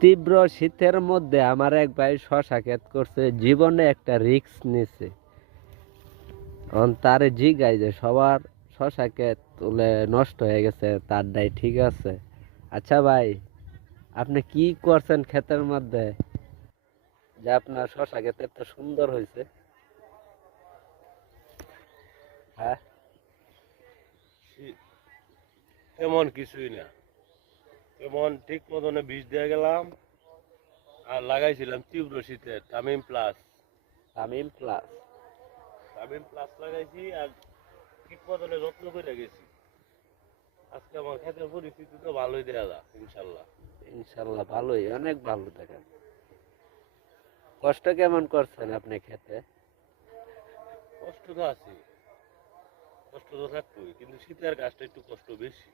তীব্র শীতের মধ্যে আমার এক ভাই শশা ক্ষেত করছে, জীবনে একটা রিস্ক নিছে। তারে জিগাই যে সবার শশা ক্ষেত তুলে নষ্ট হয়ে গেছে, তারটাই ঠিক আছে। আচ্ছা ভাই, আপনি কি করছেন ক্ষেতের মধ্যে যে আপনার শশা ক্ষেত এত সুন্দর হয়েছে? হ্যাঁ, তেমন কিছুই না, তেমন ঠিক মতনে বীজ দিয়ে গেলাম আর লাগাইছিলাম তীব্র শীতের Tamim plus. Tamim plus. Tamim plus লাগাইছি আর ঠিক মতনে যত্ন করে গেছি। আজকে আমার ক্ষেতের পরিস্থিতি তো ভালোই দেয়া যা ইনশাল্লাহ। ইনশাল্লাহ ভালোই, অনেক ভালো দেখেন। কষ্ট কেমন করছেন আপনি খেতে? কষ্ট তো আছে, কষ্ট তো থাকবেই, কিন্তু শীতের গাছটা একটু কষ্ট বেশি।